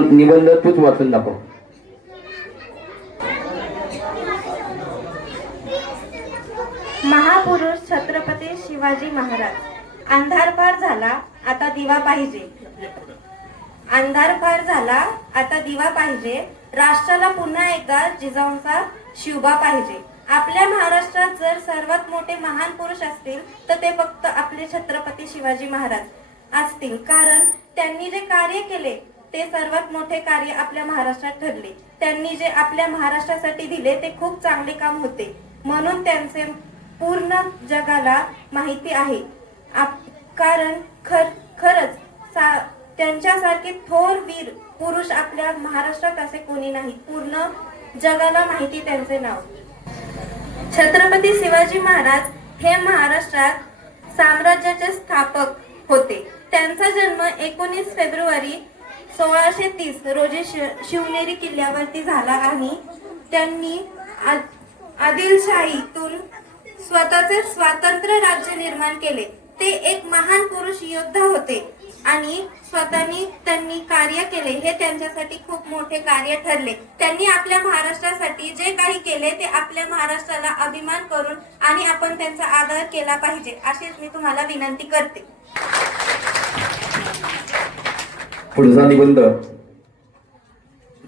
निबंध तूच वाचून दाखव. महापुरुष छत्रपती शिवाजी महाराज. अंधार फार झाला आता दिवा पाहिजे. अंधार फार झाला आता दिवा पाहिजे. राष्ट्राला पुन्हा एकदा जिजाऊंचा शिवबा पाहिजे. आपल्या महाराष्ट्रात जर सर्वात मोठे महान पुरुष असतील तर ते फक्त आपले छत्रपती शिवाजी महाराज असतील. कारण त्यांनी जे कार्य केले ते सर्वात मोठे कार्य आपल्या महाराष्ट्रात ठरले. त्यांनी जे आपल्या महाराष्ट्रासाठी दिले ते खूप चांगले काम होते. म्हणून त्यांचे पूर्ण जगाला माहिती आहे. कारण खरंच त्यांच्यासारखे थोर वीर पुरुष आपल्या महाराष्ट्रात असे कोणी नाही. पूर्ण जगाला माहिती त्यांचे नाव. छत्रपती शिवाजी महाराज हे महाराष्ट्रात साम्राज्याचे स्थापक होते. त्यांचा जन्म 19 फेब्रुवारी 1630 रोजी शिवनेरी किल्ल्यावरती झाला आणि त्यांनी आदिलशाहीतून स्वतःचे स्वातंत्र्य राज्य निर्माण केले. ते एक महान पुरुष योद्धा होते आणि स्वतःनी त्यांनी कार्य केले हे त्यांच्यासाठी खूप मोठे कार्य ठरले. त्यांनी आपल्या महाराष्ट्रासाठी जे काही केले ते आपल्या महाराष्ट्राला अभिमान करून आणि आपण त्यांचा आदर केला पाहिजे अशीच मी तुम्हाला विनंती करते. पुढचा निबंध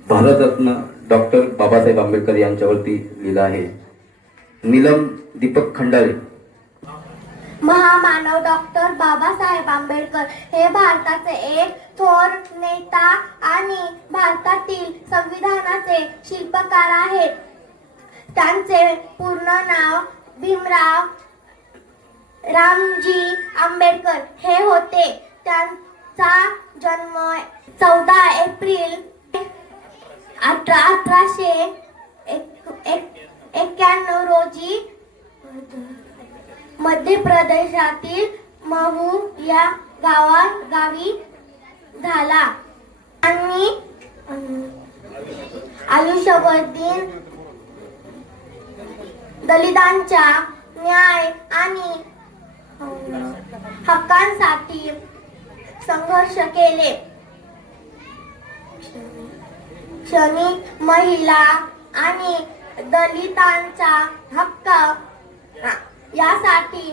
भारतरत्न डॉक्टर बाबासाहेब आंबेडकर यांच्यावरती लिहिला आहे. नीलम दीपक खंडारे. महामानव डॉक्टर बाबासाहेब आंबेडकर हे भारताचे एक थोर नेता आणि भारतातील संविधानाचे शिल्पकार आहेत. त्यांचे पूर्ण नाव भीमराव रामजी आंबेडकर हे होते. त्यांचा जन्म 14 एप्रिल 1891 रोजी मध्य प्रदेशातील महू या गावी झाला. आणि आयुष्यभर दलितांच्या न्याय आणि हक्कांसाठी संघर्ष केले. श्रमिक महिला आणि दलितांचा हक्क यासाठी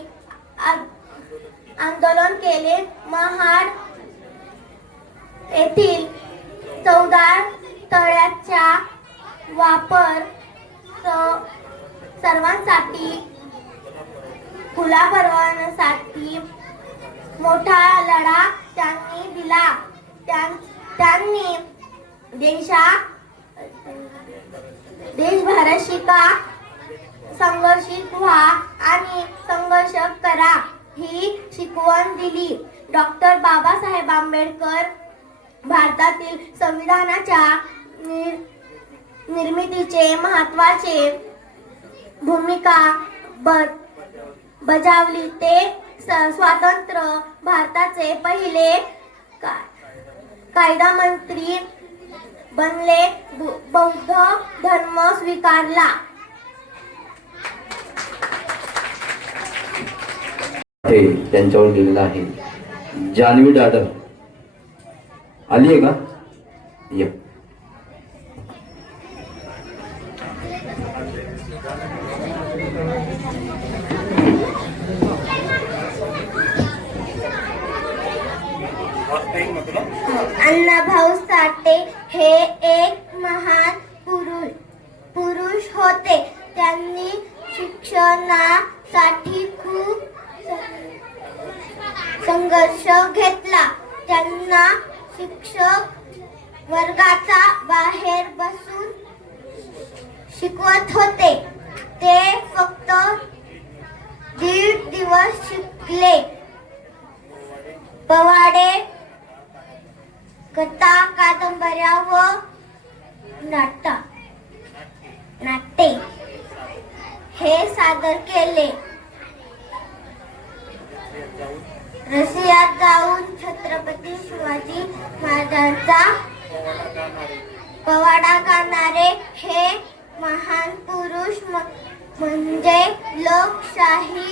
आंदोलन केले. महाड येथील 14 तळ्याचा वापर सर्वांसाठी खुला परवानसाठी मोठा लढा त्यांनी दिला. त्यांनी देशभराशी संघर्षित व्हा आणि संघर्ष करा ही शिकवण दिली. डॉक्टर बाबासाहेब आंबेडकर भारतातील संविधानाच्या निर्मितीचे महत्त्वाचे भूमिका बजावली. ते स्वतंत्र भारताचे पहिले कायदा मंत्री बनले. बौद्ध धर्म स्वीकारला. त्यांच्यावर लिहिलेलं आहे. जानवी डाडर आली आहे का? ये. अण्णाभाऊ साठे हे एक महान पुरुष होते. त्यांनी शिक्षणासाठी खूप संघर्ष घेतला. त्यांना शिक्षक वर्गाचा बाहेर बसून शिकवत होते. ते फक्त 1.5 दिवस शिकले. पोवाडे, कथा, कादंबऱ्या व नाट्ये हे सादर केले. रशियात जाऊन छत्रपती शिवाजी महाराजांचा पोवाडा गाणारे हे महान पुरुष म्हणजे लोकशाही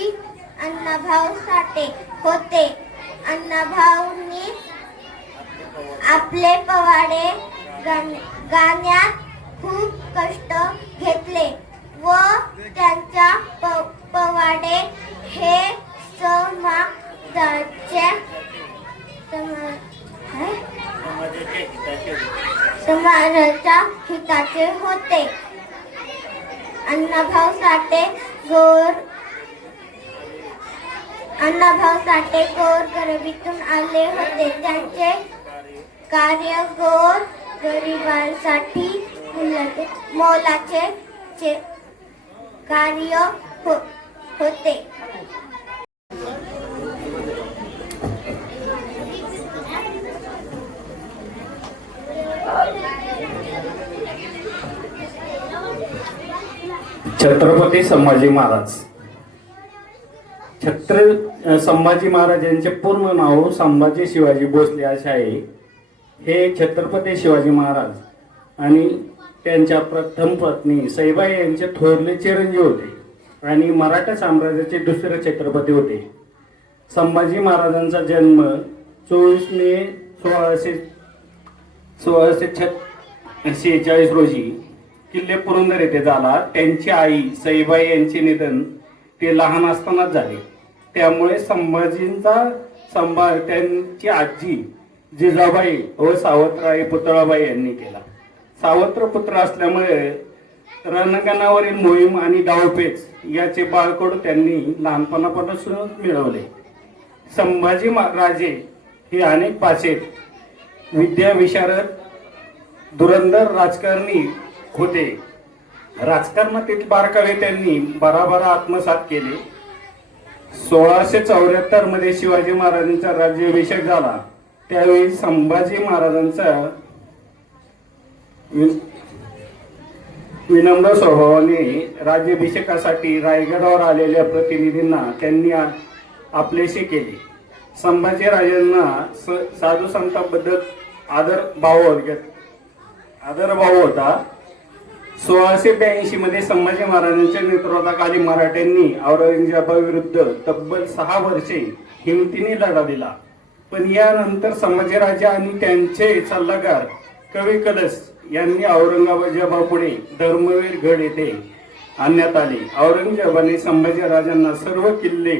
अण्णाभाऊ साठे होते. अण्णाभाऊंनी आपले पोवाडे गाण्यात खूप कष्ट घेतले व त्यांच्या पवाडे हे समाजाच्या हिताचे होते. अण्णाभाऊ साठे गोर गरिबीतून आले होते. त्यांचे कार्य गोर गरिबांसाठी मोलाचे कार्य होते. छत्रपती संभाजी महाराज. संभाजी महाराज यांचे पूर्ण नाव संभाजी शिवाजी भोसले असे आहे. हे छत्रपती शिवाजी महाराज आणि त्यांच्या प्रथम पत्नी सईबाई यांचे थोरले चिरंजीव होते आणि मराठा साम्राज्याचे दुसरे छत्रपती होते. संभाजी महाराजांचा जन्म 24 मे 1646 रोजी किल्ले पुरंदर येथे झाला. त्यांची आई सईबाई यांचे निधन ते लहान असतानाच झाले. त्यामुळे त्यांची आजी जिजाबाई व सावत्रबाई पुतळाबाई यांनी केला. सावत्र पुत्र असल्यामुळे रणगणावरील मोहीम आणि डावपेच याचे बाळकडू त्यांनी लहानपणापासूनच मिळवले. संभाजी राजे हे अनेक भाषेत विद्या विशारद धुरंधर राजकारणी होते. राजकारणातील बारकावे त्यांनी बराबरा आत्मसात केले. 1674 मध्ये शिवाजी महाराजांचा राज्याभिषेक झाला. त्यावेळी संभाजी महाराजांचा विनम्र स्वभावाने राज्याभिषेकासाठी रायगडावर आलेल्या प्रतिनिधींना त्यांनी आपलेसे केले. संभाजी राजांना साधू संतांबद्दल आदरभाव होता. 1682 मध्ये संभाजी महाराजांच्या नेतृत्वाखाली मराठ्यांनी औरंगजेबाविरुद्ध तब्बल 6 वर्षे हिमतीने लढा दिला. पण यानंतर संभाजीराजे आणि त्यांचे सल्लागार कवी कलश यांनी औरंगजेबापुढे धर्मवीर गड येथे आणण्यात आले. औरंगजेबाने संभाजीराजांना सर्व किल्ले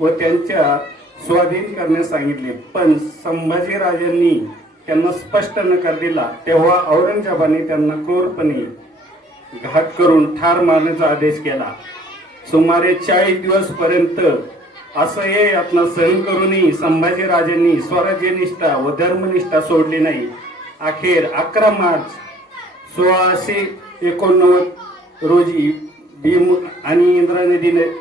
व त्यांच्या स्वाधीन करण्यास सांगितले. पण संभाजीराजांनी त्यांना स्पष्ट नकार दिला. तेव्हा औरंगजेबाने त्यांना क्रूरपणे घात करून ठार मारण्याचा आदेश केला. सुमारे 40 दिवस पर्यंत असह्य यातना सहन करूनही संभाजीराजांनी स्वराज्यनिष्ठा व धर्मनिष्ठा सोडली नाही. अखेर 11 मार्च 1689 रोजी भीम आणि इंद्रा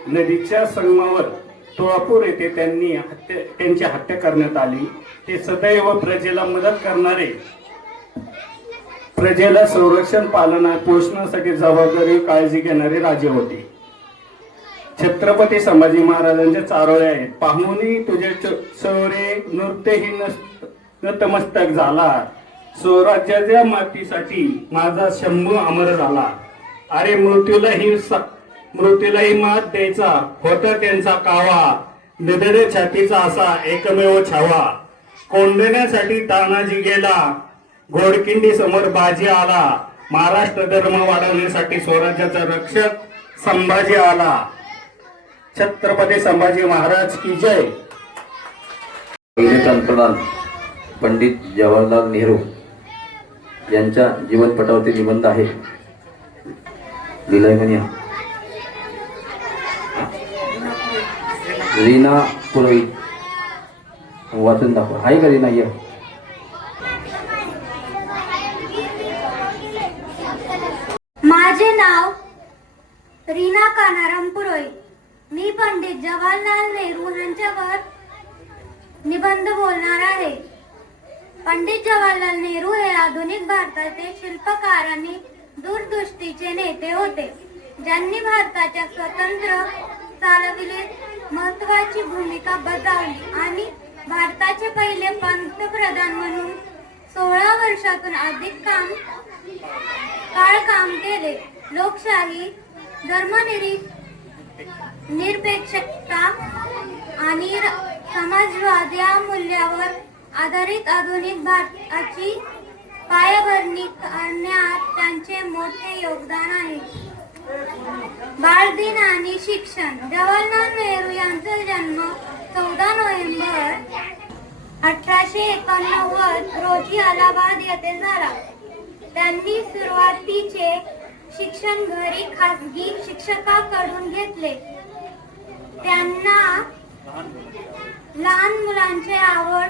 नदीच्या संगमावर तुळापूर येथे त्यांची हत्या करण्यात आली. ते सदैव प्रजेला मदत करणारे, प्रजेला संरक्षण पालना पोषणासाठी जबाबदारी काळजी घेणारे राजे होते. छत्रपती संभाजी महाराजांचे चारोळे आहेत. पाहुणी तुझे शौर्य नृत्यही नतमस्तक झाला. स्वराज्याच्या मातीसाठी माझा शंभू अमर झाला. अरे मृत्यूलाही मात द्यायचा होता त्यांचा कावा. निधडे छातीचा असा एकमेव छावा. कोंडण्यासाठी तानाजी गेला, घोडकिंडी समोर बाजी आला. महाराष्ट्र धर्म वाढवण्यासाठी स्वराज्याचा रक्षक संभाजी आला. छत्रपती संभाजी महाराज की जय. पहिले पंतप्रधान पंडित जवाहरलाल नेहरू यांच्या जीवनपटावरती निबंध आहे. लिहिलाय म्हणे रीना पुरोहित. वाचून दाखवा. आहे का रीना? माझे नाव रीना कानाराम पुरोहित. मी पंडित जवाहरलाल नेहरू यांच्यावर निबंध बोलणार आहे. पंडित जवाहरलाल नेहरू हे आधुनिक भारताचे शिल्पकार आणि दूरदृष्टीचे नेते होते, ज्यांनी भारताच्या स्वतंत्र चालविलेत महत्वाची भूमिका बजावली आणि भारताचे पहिले पंतप्रधान म्हणून 16 वर्षातून अधिक काळ काम केले. लोकशाही, धर्मनिरपेक्षता आणि समाजवाद या मूल्यावर आधारित आधुनिक भारताची पायाभरणी करण्यात त्यांचे मोठे योगदान आहे. बालदिन आणि शिक्षण. जवाहरलाल नेहरू यांचा जन्म 14 नोव्हेंबर 1889 रोजी अलाहाबाद येथे झाला. त्यांनी सुरुवातीचे शिक्षण घरी खासगी शिक्षकाकडून घेतले. त्यांना लहान मुलांची आवड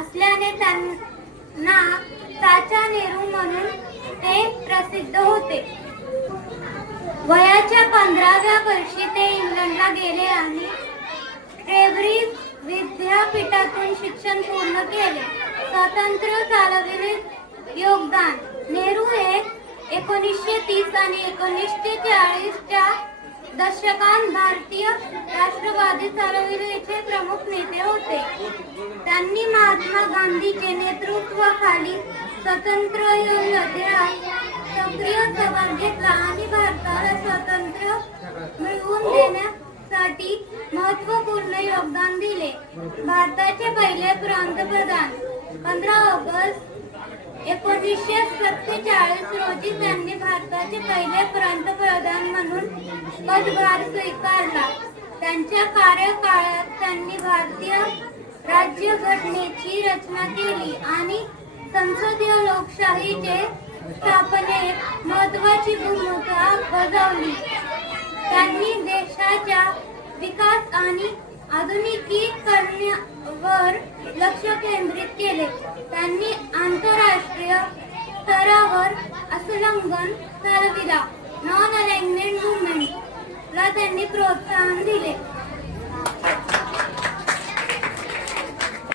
असल्याने त्यांना चाचा नेहरू म्हणून ते प्रसिद्ध होते. वयाच्या 15व्या वर्षी ते इंग्लंडला गेले आणि केम्ब्रिज विद्यापीठातून शिक्षण पूर्ण केले. स्वातंत्र्य चळवळीत योगदान. नेहरू हे 1930 आणि 1940च्या दशकात भारतीय राष्ट्रवादी चळवळीचे प्रमुख नेते होते. त्यांनी महात्मा गांधीचे नेतृत्वाखाली स्वातंत्र्य लढ्यात सक्रिय सहभाग घेतला आणि भारताला स्वातंत्र्य मिळवून देण्यासाठी महत्त्वपूर्ण योगदान दिले. भारताचे पहिले पंतप्रधान. 15 ऑगस्ट 1947 रोजी त्यांनी भारताचे पहिले पंतप्रधान म्हणून पदभार स्वीकारला. त्यांच्या कार्यकाळात त्यांनी भारतीय राज्यघटनेची रचना केली आणि संसदीय लोकशाहीचे स्थापनेत महत्त्वाची भूमिका बजावली. त्यांनी देशाच्या विकास आणि आधुनिकीकरणावर लक्ष केंद्रित केले. त्यांनी आंतरराष्ट्रीय स्तरावर असंलग्न चालविला. नॉन अलाइनमेंट मुवमेंटला त्यांनी प्रोत्साहन दिले.